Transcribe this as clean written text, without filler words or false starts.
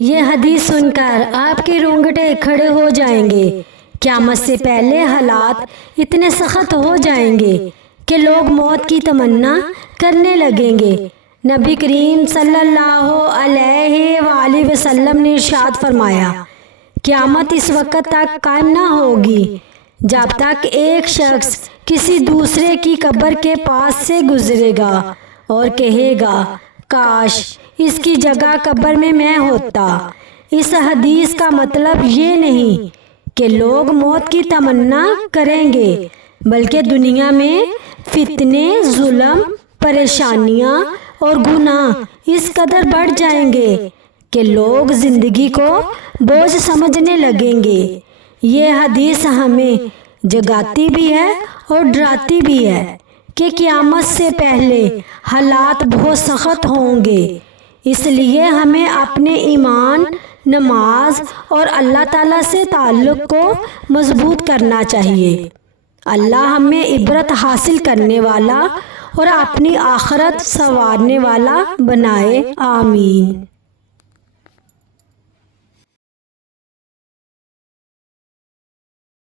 یہ حدیث سن کر آپ کے رونگٹے کھڑے ہو جائیں گے۔ قیامت سے پہلے حالات اتنے سخت ہو جائیں گے کہ لوگ موت کی تمنا کرنے لگیں گے۔ نبی کریم صلی اللہ علیہ وآلہ وسلم نے ارشاد فرمایا، قیامت اس وقت تک قائم نہ ہوگی جب تک ایک شخص کسی دوسرے کی قبر کے پاس سے گزرے گا اور کہے گا کاش اس کی جگہ قبر میں ہوتا۔ اس حدیث کا مطلب یہ نہیں کہ لوگ موت کی تمنا کریں گے، بلکہ دنیا میں فتنے، ظلم، پریشانیاں اور گناہ اس قدر بڑھ جائیں گے کہ لوگ زندگی کو بوجھ سمجھنے لگیں گے۔ یہ حدیث ہمیں جگاتی بھی ہے اور ڈراتی بھی ہے کہ قیامت سے پہلے حالات بہت سخت ہوں گے، اس لیے ہمیں اپنے ایمان، نماز اور اللہ تعالیٰ سے تعلق کو مضبوط کرنا چاہیے۔ اللہ ہمیں عبرت حاصل کرنے والا اور اپنی آخرت سنوارنے والا بنائے، آمین۔